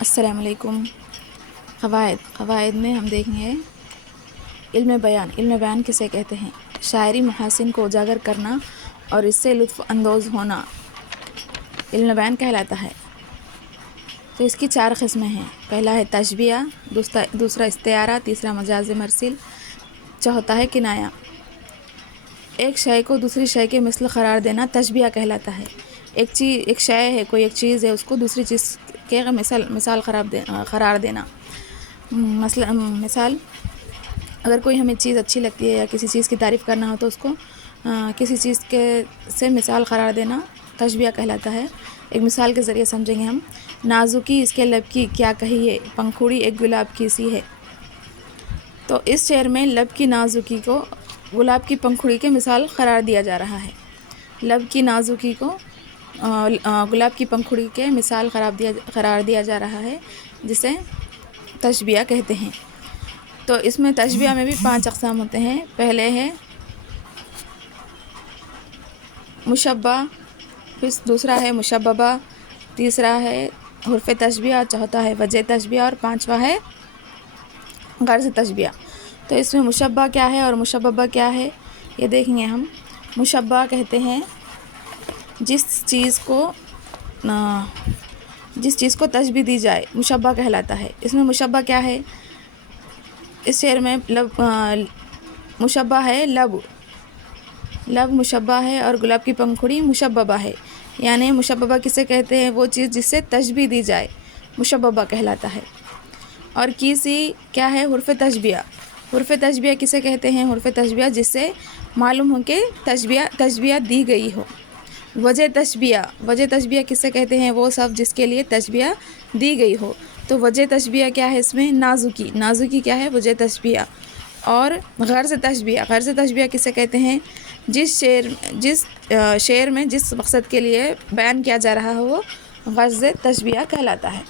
السلام علیکم۔ قواعد میں ہم دیکھیں گے علم بیان کسے کہتے ہیں؟ شاعری محاسن کو اجاگر کرنا اور اس سے لطف اندوز ہونا علم بیان کہلاتا ہے۔ تو اس کی 4 قسمیں ہیں۔ پہلا ہے تشبیہ، دوسرا استعارہ، تیسرا مجاز مرسل، چوتھا ہے کنایہ۔ ایک شے کو دوسری شے کے مثل قرار دینا تشبیہ کہلاتا ہے۔ ایک شے ہے، کوئی ایک چیز ہے، اس کو دوسری چیز کے مثال قرار دینا۔ مثال اگر کوئی ہمیں چیز اچھی لگتی ہے یا کسی چیز کی تعریف کرنا ہو تو اس کو کسی چیز سے مثال قرار دینا تشبیہ کہلاتا ہے۔ ایک مثال کے ذریعے سمجھیں گے ہم۔ نازکی اس کے لب کی کیا کہی ہے، پنکھوڑی ایک گلاب کی سی ہے۔ تو اس شعر میں لب کی نازکی کو گلاب کی پنکھوڑی کے مثال قرار دیا جا رہا ہے۔ لب کی نازکی کو گلاب کی پنکھوڑی کے مثال قرار دیا جا رہا ہے، جسے تشبیہ کہتے ہیں۔ تو اس میں تشبیہ میں بھی 5 اقسام ہوتے ہیں۔ پہلے ہے مشبہ، پھر دوسرا ہے مشببہ، تیسرا ہے حرف تشبیہ، چوتھا ہے وجہ تشبیہ اور 5واں ہے غرض تشبیہ۔ تو اس میں مشبہ کیا ہے اور مشببہ کیا ہے یہ دیکھیں گے ہم۔ مشبہ کہتے ہیں جس چیز کو تشبیہ دی جائے مشبہ کہلاتا ہے۔ اس میں مشبہ کیا ہے؟ اس شعر میں مشبہ ہے لب مشبہ ہے اور گلاب کی پنکھوڑی مشببہ ہے۔ یعنی مشببہ کسے کہتے ہیں؟ وہ چیز جس سے تشبیہ دی جائے مشببہ کہلاتا ہے۔ اور کسی کیا ہے؟ حرف تشبیہ کسے کہتے ہیں؟ حرف تشبیہ جس سے معلوم ہو کہ تشبیہ دی گئی ہو۔ وجہ تشبیہ کسے کہتے ہیں؟ وہ سب جس کے لیے تشبیہ دی گئی ہو۔ تو وجہ تشبیہ کیا ہے؟ اس میں نازکی کیا ہے؟ وجہ تشبیہ۔ اور غرض تشبیہ کسے کہتے ہیں؟ جس شعر میں جس مقصد کے لیے بیان کیا جا رہا ہو وہ غرض تشبیہ کہلاتا ہے۔